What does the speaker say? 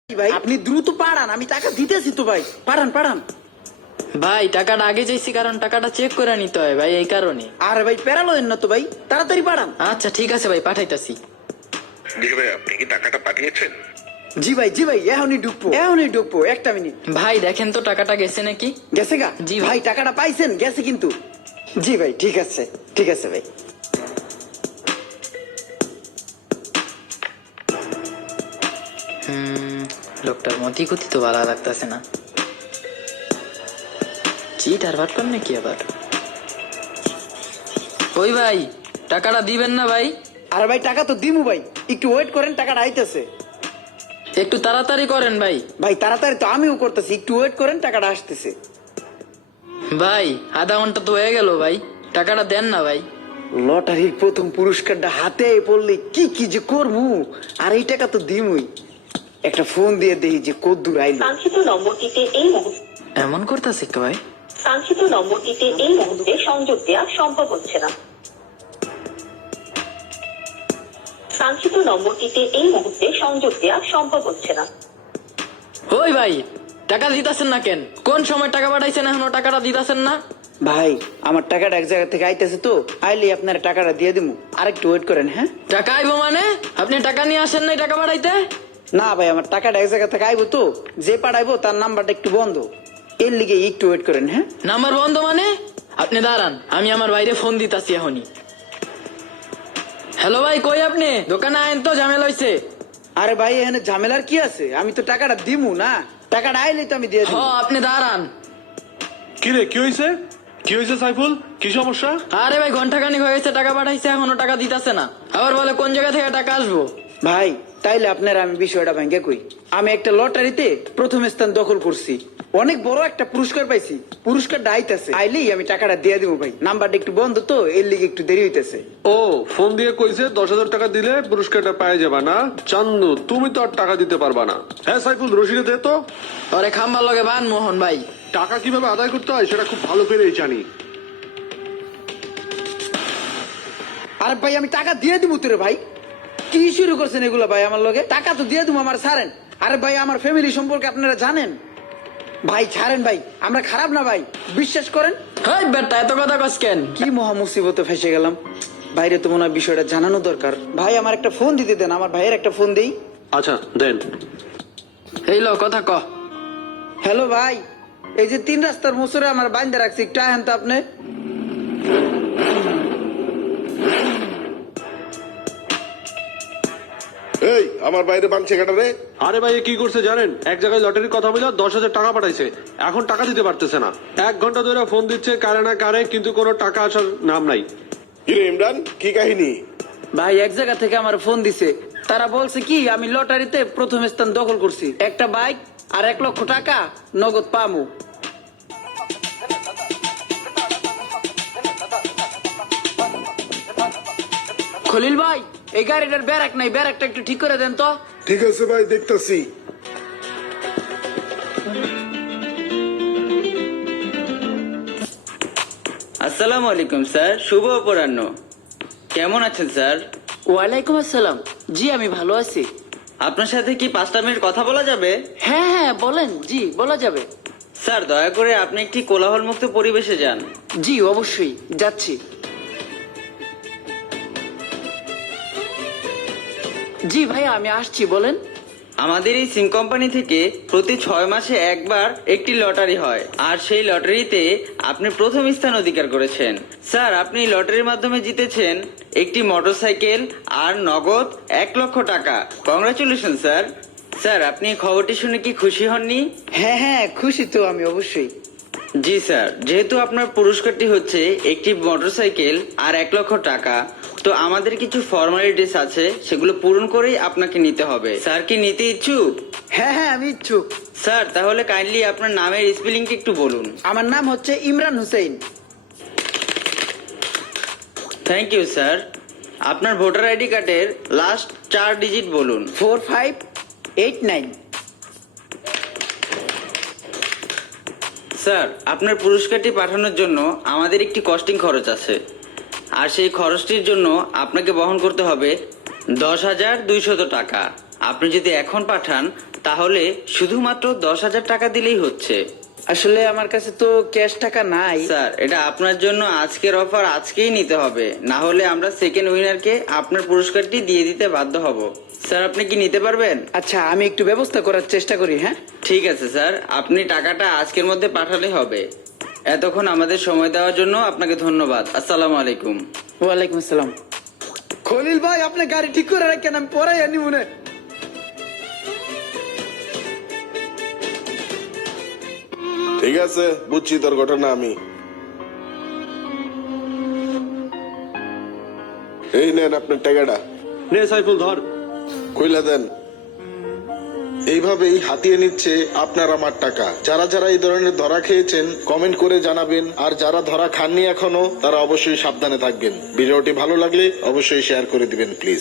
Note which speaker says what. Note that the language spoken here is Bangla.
Speaker 1: ভাই আপনি দ্রুত পাঠান, আমি টাকা দিতেছি তো ভাই, পাঠান পাঠান।
Speaker 2: ভাই টাকাটা আগে চাইছি কারণ টাকাটা চেক করে নিতে হয় ভাই, এই কারণে।
Speaker 1: আরে ভাই পেরালেন না তো ভাই, তাড়াতাড়ি পাঠান।
Speaker 2: আচ্ছা ঠিক আছে ভাই, পাঠাইতাছি।
Speaker 3: জি ভাই, আপনি কি টাকাটা পাঠিয়েছেন?
Speaker 1: জি ভাই এখনই ঢুকবো 1 মিনিট।
Speaker 2: ভাই দেখেন তো টাকাটা গেছে নাকি।
Speaker 1: গেছে গা?
Speaker 2: জি
Speaker 1: ভাই
Speaker 2: ভাই।
Speaker 1: টাকাটা পাইছেন? গেছে কিন্তু। জি ভাই ঠিক আছে ভাই।
Speaker 2: লোকটার মতি গতি তো ভালো লাগতেছে না। চিট আর ভাট পান নাকি আবার? ওই ভাই টাকাটা দিবেন না ভাই?
Speaker 1: আরে ভাই টাকা তো দিমু ভাই, একটু ওয়েট করেন, টাকাটা আইতেছে।
Speaker 2: একটু তাড়াতাড়ি করেন ভাই।
Speaker 1: ভাই তাড়াতাড়ি তো আমিও করতেছি, একটু ওয়েট করেন, টাকাটা আসতেছে।
Speaker 2: ভাই আধা ঘন্টা তো হয়ে গেল ভাই, টাকাটা দেন না ভাই।
Speaker 1: লটারির প্রথম পুরস্কারটা হাতে পড়লে কি যে করবো, আর এই টাকা তো দিমুই। একটা ফোন দিয়ে দেখি যে কদ্দুর আইলো।
Speaker 4: কাঙ্ক্ষিত নম্বরটিতে এই মুহূর্তে
Speaker 2: এমন করতেছে ভাই।
Speaker 4: কাঙ্ক্ষিত নম্বরটিতে এই মুহূর্তে সংযোগ দেওয়া সম্ভব হচ্ছে না। কাঙ্ক্ষিত নম্বরটিতে এই মুহূর্তে সংযোগ দেওয়া সম্ভব হচ্ছে না।
Speaker 2: ওই ভাই টাকা দিতেছেন না কেন? কোন সময় টাকা পাঠাইছেন এখনো টাকাটা দিতেছেন না?
Speaker 1: ভাই আমার টাকাটা এক জায়গা থেকে আইতেছে তো, আইলে আপনার টাকাটা দিয়ে দিমু, আরেকটু ওয়েট করেন। হ্যাঁ
Speaker 2: টাকা আইবো মানে? আপনি টাকা নিয়ে আসেন নাই টাকা পাঠাইতে?
Speaker 1: না ভাই, আমার টাকাটা এক জায়গা থেকে আইবো তো, যে পাঠাইবো তার নাম্বারটা একটু বন্ধ, এর লিগে একটু ওয়েট করেন। হ্যাঁ
Speaker 2: নাম্বার বন্ধ মানে? আপনি দাঁড়ান, আমি আমার বাইরে ফোন দিতাছি এখনই। হ্যালো ভাই, কই আপনি? দোকানে আইন তো, ঝামেলা হইছে।
Speaker 1: আরে ভাই এখানে ঝামেলার কি আছে, আমি তো টাকাটা দিমু না, টাকাটা আইলে তো আমি দিয়ে
Speaker 2: হ
Speaker 1: দিব।
Speaker 2: আপনি দাঁড়ান।
Speaker 5: কি রে, কি হয়েছে সাইফুল? কি সমস্যা?
Speaker 2: আরে ভাই ঘন্টা খানিক হয়ে গেছে, টাকা পাঠাইছে এখনো টাকা দিতেছে না, আবার বলে কোন জায়গা থেকে টাকা আসবো।
Speaker 1: ভাই তাইলে আপনারা আমি বিষয়টা ভাঙ্গে কই, আমি একটা লটারিতে প্রথম স্থান দখল করছি, অনেক বড় একটা পুরস্কার পাইছি, পুরস্কারটা আইতাছে, আইলেই আমি টাকাটা দিয়ে দিব ভাই, নাম্বারটা একটু বন্ধ তো, এর লিগে একটু দেরি হইতেছে।
Speaker 5: ও ফোন দিয়ে কইছে 10,000 টাকা দিলে পুরস্কারটা পাই যাবা না। চান্দু তুমি তো আর টাকা দিতে পারবা না। হ্যাঁ সাইফুল, রশিদে দে তো।
Speaker 2: ওরে খাম্বার লগে বান মোহন ভাই।
Speaker 5: টাকা কিভাবে আদায় করতে হয় সেটা খুব ভালো করেই জানি।
Speaker 1: আরে ভাই আমি টাকা দিয়ে দিব তোরে ভাই, কি শুরু করছেন এগুলা ভাই আমার লগে? টাকা তো দিয়ে দিব, আমার ছাড়েন। আরে ভাই আমার ফ্যামিলি সম্পর্কে আপনারা জানেন ভাই, ছাড়েন ভাই, আমরা খারাপ না ভাই, বিশ্বাস করেন।
Speaker 2: হেই বেটা এত কথা কস কেন?
Speaker 1: কি মহা মুসিবতে ফেসে গেলাম, বাইরে তো মনে হয় বিষয়টা জানানো দরকার। ভাই আমার একটা ফোন দিতে দেন, আমার ভাইয়ের একটা ফোন দেই।
Speaker 5: আচ্ছা দেন।
Speaker 2: এই লো কথা ক।
Speaker 1: হ্যালো ভাই, এই যে 3 রাস্তার মোচরে আমার বাইন্দা রাখছি, একটু আহেন তো আপনি।
Speaker 3: এই আমার বাইরে বানছে কাটা রে।
Speaker 5: আরে ভাই এ কি করছে জানেন? এক জায়গায় লটারির কথা বলে 10,000 টাকা পাঠাইছে, এখন টাকা দিতে পারতেছে না। 1 ঘন্টা ধরে ফোন দিচ্ছে কারে না কারে, কিন্তু কোনো টাকা আসার নাম নাই।
Speaker 3: কিরে ইমরান, কি কাহিনী?
Speaker 1: ভাই এক জায়গা থেকে আমার ফোন দিছে, তারা বলছে কি আমি লটারিতে প্রথম স্থান দখল করছি, একটা বাইক আর 1 লক্ষ টাকা নগদ পামু। খলিল ভাই এই গাড়িটার ব্যারাক নাই, ব্যারাকটা একটু ঠিক করে দেন তো।
Speaker 3: ঠিক আছে ভাই, দেখতাছি।
Speaker 6: আসসালামু আলাইকুম স্যার, শুভ অপরাহ্ন। কেমন আছেন স্যার?
Speaker 1: ওয়ালাইকুম আসসালাম। জি আমি ভালো আছি।
Speaker 6: আপনার সাথে কি 5টা মিনিট কথা বলা যাবে?
Speaker 1: হ্যাঁ বলেন, জি বলা যাবে।
Speaker 6: স্যার দয়া করে আপনি একটি কোলাহলমুক্ত পরিবেশে যান।
Speaker 1: জি অবশ্যই যাচ্ছি। জি ভাইয়া আমি আসছি, বলেন।
Speaker 6: আমাদের এই সিম কোম্পানি থেকে প্রতি 6 মাসে একবার একটি লটারি হয়, আর সেই লটারিতে আপনি প্রথম স্থান অধিকার করেছেন। স্যার আপনি লটারির মাধ্যমে জিতেছেন একটি মোটরসাইকেল আর নগদ 1 লক্ষ টাকা। Congratulation sir. স্যার আপনি খবরটি শুনে কি খুশি হননি?
Speaker 1: হ্যাঁ খুশি তো আমি অবশ্যই।
Speaker 6: জি স্যার, যেহেতু আপনার পুরস্কারটি হচ্ছে একটি মোটরসাইকেল আর 1 লক্ষ টাকা, তো আমাদের কিছু ফর্মালিটিস আছে, সেগুলো পূরণ করেই আপনাকে নিতে হবে। স্যার কি নিতে ইচ্ছুক?
Speaker 1: হ্যাঁ আমি ইচ্ছুক।
Speaker 6: স্যার তাহলে কাইন্ডলি আপনার নামের স্পেলিংটি একটু বলুন।
Speaker 1: আমার নাম হচ্ছে Imran Hossain.
Speaker 6: Thank you sir. আপনার ভোটার আইডি কার্ডের লাস্ট 4 ডিজিট বলুন।
Speaker 1: 4589।
Speaker 6: স্যার আপনার পুরস্কারটি পাঠানোর জন্য আমাদের একটি কস্টিং খরচ আছে, আর সেই খরচটির জন্য আপনাকে বহন করতে হবে 10,200 টাকা। আপনি যদি এখন পাঠান তাহলে শুধুমাত্র 10,000 টাকা দিলেই হচ্ছে।
Speaker 1: আসলে আমার কাছে তো ক্যাশ টাকা নাই।
Speaker 6: স্যার, এটা আপনার জন্য আজকের অফার, আজকেই নিতে হবে, না হলে আমরা সেকেন্ড উইনারকে আপনার পুরস্কারটি দিয়ে দিতে বাধ্য হব। স্যার, আপনি কি নিতে পারবেন?
Speaker 1: আচ্ছা, আমি একটু ব্যবস্থা করার চেষ্টা করি। হ্যাঁ,
Speaker 6: ঠিক আছে স্যার, আপনি টাকাটা আজকের মধ্যে পাঠালে হবে। এতক্ষণ আমাদের সময় দেওয়ার জন্য আপনাকে ধন্যবাদ। আসসালামু আলাইকুম।
Speaker 1: ওয়ালাইকুম আসসালাম। খলিল ভাই, আপনি গাড়ি ঠিক করে রাখেন, আমি পরে আনি মনে।
Speaker 3: ঠিক আছে, বুঝছি তোর ঘটনা আমি। এই নেন আপনার টাকাটা।
Speaker 5: নে সাইফুল, ধর।
Speaker 3: কইলা দেন। এইভাবেই হাতিয়ে নিচ্ছে আপনার আমার টাকা। যারা যারা এই ধরনের ধরা খেয়েছেন কমেন্ট করে জানাবেন, আর যারা ধরা খাননি এখনো তারা অবশ্যই সাবধানে থাকবেন। ভিডিওটি ভালো লাগলে অবশ্যই শেয়ার করে দিবেন প্লিজ।